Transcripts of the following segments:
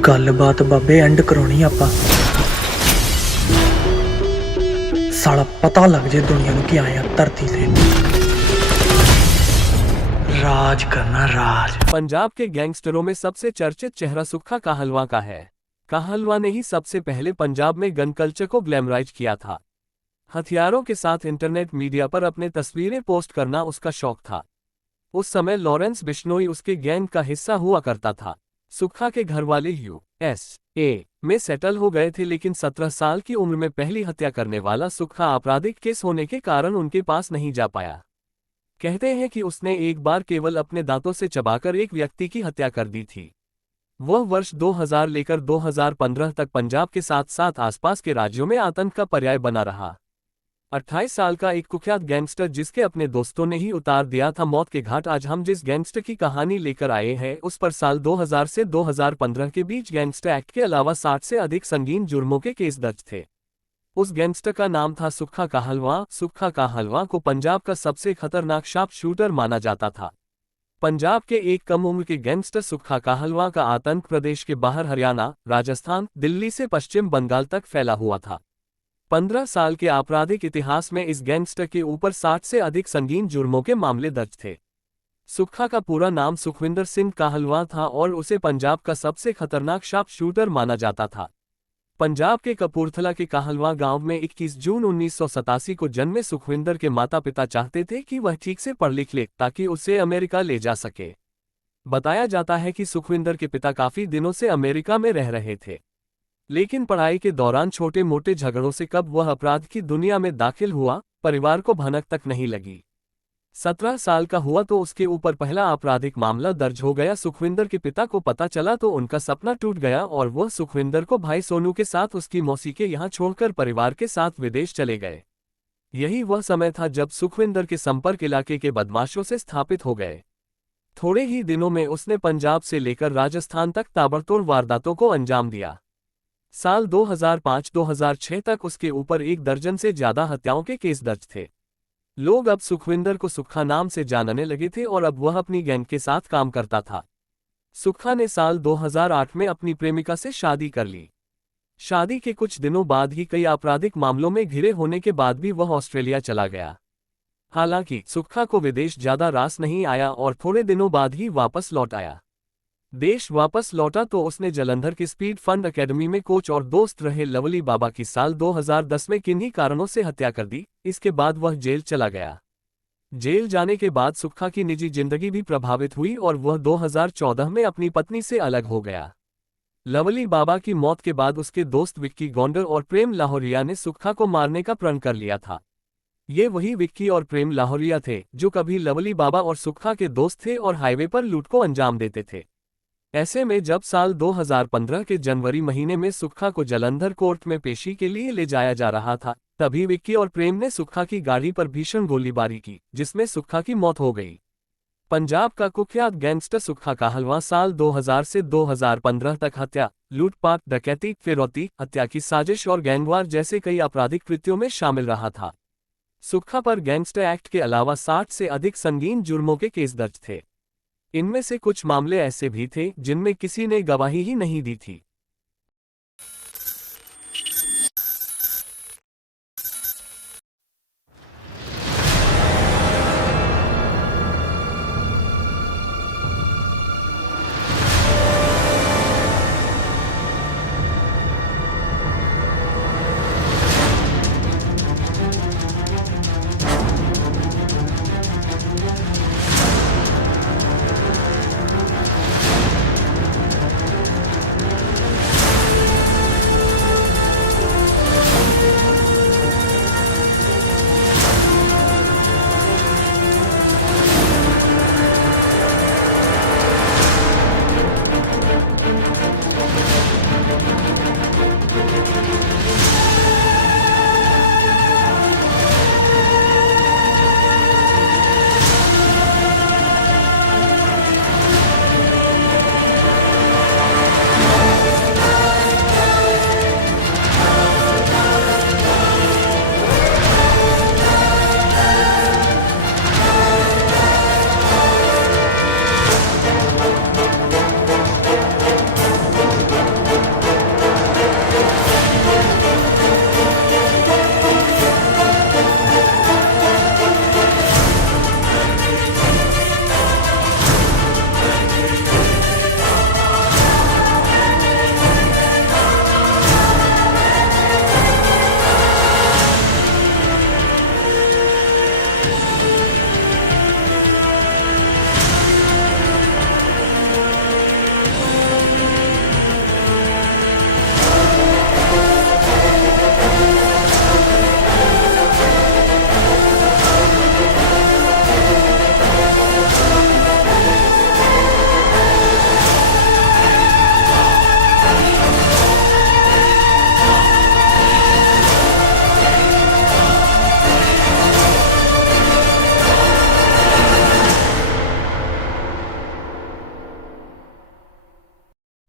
ਗੱਲਬਾਤ ਬਾਬੇ ਐਂਡ ਕਰਾਉਣੀ ਆਪਾਂ। ਸਾਲਾ ਪਤਾ ਲੱਗ ਜੇ ਦੁਨੀਆ ਨੂੰ ਕਿ ਆਏ ਆ ਧਰਤੀ ਤੇ राज करना राज। पंजाब के गैंगस्टरों में सबसे चर्चित चेहरा सुक्खा काहलवां का है। काहलवां ने ही सबसे पहले पंजाब में गन कल्चर को ग्लैमराइज किया था। हथियारों के साथ इंटरनेट मीडिया पर अपने तस्वीरें पोस्ट करना उसका शौक था। उस समय लॉरेंस बिश्नोई उसके गैंग का हिस्सा हुआ करता था। सुक्खा के घर वाले USA में सेटल हो गए थे, लेकिन 17 साल की उम्र में पहली हत्या करने वाला सुक्खा आपराधिक केस होने के कारण उनके पास नहीं जा पाया। कहते हैं कि उसने एक बार केवल अपने दांतों से चबाकर एक व्यक्ति की हत्या कर दी थी। वह वर्ष 2000 लेकर 2015 तक पंजाब के साथ साथ आसपास के राज्यों में आतंक का पर्याय बना रहा। 28 साल का एक कुख्यात गैंगस्टर जिसके अपने दोस्तों ने ही उतार दिया था मौत के घाट। आज हम जिस गैंगस्टर की कहानी लेकर आए हैं उस पर साल 2000 से 2015 के बीच गैंगस्टर एक्ट के अलावा 60 से अधिक संगीन जुर्मों के केस दर्ज थे। उस गैंगस्टर का नाम था सुक्खा काहलवां। सुक्खा काहलवां को पंजाब का सबसे खतरनाक शार्प शूटर माना जाता था। पंजाब के एक कम उम्र के गैंगस्टर सुक्खा काहलवां का आतंक प्रदेश के बाहर हरियाणा, राजस्थान, दिल्ली से पश्चिम बंगाल तक फैला हुआ था। 15 साल के आपराधिक इतिहास में इस गैंगस्टर के ऊपर 60 से अधिक संगीन जुर्मों के मामले दर्ज थे। सुक्खा का पूरा नाम सुखविंदर सिंह काहलवां था और उसे पंजाब का सबसे खतरनाक शार्प शूटर माना जाता था। पंजाब के कपूरथला के काहलवां गांव में 21 जून 1987 को जन्मे सुखविंदर के माता पिता चाहते थे कि वह ठीक से पढ़ लिख ले ताकि उसे अमेरिका ले जा सके। बताया जाता है कि सुखविंदर के पिता काफी दिनों से अमेरिका में रह रहे थे, लेकिन पढ़ाई के दौरान छोटे मोटे झगड़ों से कब वह अपराध की दुनिया में दाखिल हुआ, परिवार को भनक तक नहीं लगी। 17 साल का हुआ तो उसके ऊपर पहला आपराधिक मामला दर्ज हो गया। सुखविंदर के पिता को पता चला तो उनका सपना टूट गया और वह सुखविंदर को भाई सोनू के साथ उसकी मौसी के यहाँ छोड़कर परिवार के साथ विदेश चले गए। यही वह समय था जब सुखविंदर के संपर्क इलाके के बदमाशों से स्थापित हो गए। थोड़े ही दिनों में उसने पंजाब से लेकर राजस्थान तक ताबड़तोड़ वारदातों को अंजाम दिया। साल 2005-2006 तक उसके ऊपर 1 दर्जन से ज्यादा हत्याओं के केस दर्ज थे। लोग अब सुखविंदर को सुक्खा नाम से जानने लगे थे और अब वह अपनी गैंग के साथ काम करता था। सुक्खा ने साल 2008 में अपनी प्रेमिका से शादी कर ली। शादी के कुछ दिनों बाद ही कई आपराधिक मामलों में घिरे होने के बाद भी वह ऑस्ट्रेलिया चला गया। हालांकि सुक्खा को विदेश ज्यादा रास नहीं आया और थोड़े दिनों बाद ही वापस लौट आया। देश वापस लौटा तो उसने जालंधर की स्पीड फंड एकेडमी में कोच और दोस्त रहे लवली बाबा की साल 2010 में किन्हीं कारणों से हत्या कर दी। इसके बाद वह जेल चला गया। जेल जाने के बाद सुक्खा की निजी जिंदगी भी प्रभावित हुई और वह 2014 में अपनी पत्नी से अलग हो गया। लवली बाबा की मौत के बाद उसके दोस्त विक्की गोंडर और प्रेम लाहौरिया ने सुक्खा को मारने का प्रण कर लिया था। ये वही विक्की और प्रेम लाहौरिया थे जो कभी लवली बाबा और सुक्खा के दोस्त थे और हाईवे पर लूट को अंजाम देते थे। ऐसे में जब साल 2015 के जनवरी महीने में सुक्खा को जालंधर कोर्ट में पेशी के लिए ले जाया जा रहा था, तभी विक्की और प्रेम ने सुक्खा की गाड़ी पर भीषण गोलीबारी की, जिसमें सुक्खा की मौत हो गई। पंजाब का कुख्यात गैंगस्टर सुक्खा काहलवां साल 2000 से 2015 तक हत्या, लूटपाट, डकैती, फिरौती, हत्या की साजिश और गैंगवार जैसे कई आपराधिक कृत्यों में शामिल रहा था। सुक्खा पर गैंगस्टर एक्ट के अलावा 60 से अधिक संगीन जुर्मों के केस दर्ज थे। इनमें से कुछ मामले ऐसे भी थे जिनमें किसी ने गवाही ही नहीं दी थी।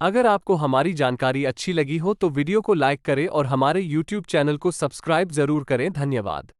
अगर आपको हमारी जानकारी अच्छी लगी हो तो वीडियो को लाइक करें और हमारे YouTube चैनल को सब्सक्राइब जरूर करें। धन्यवाद।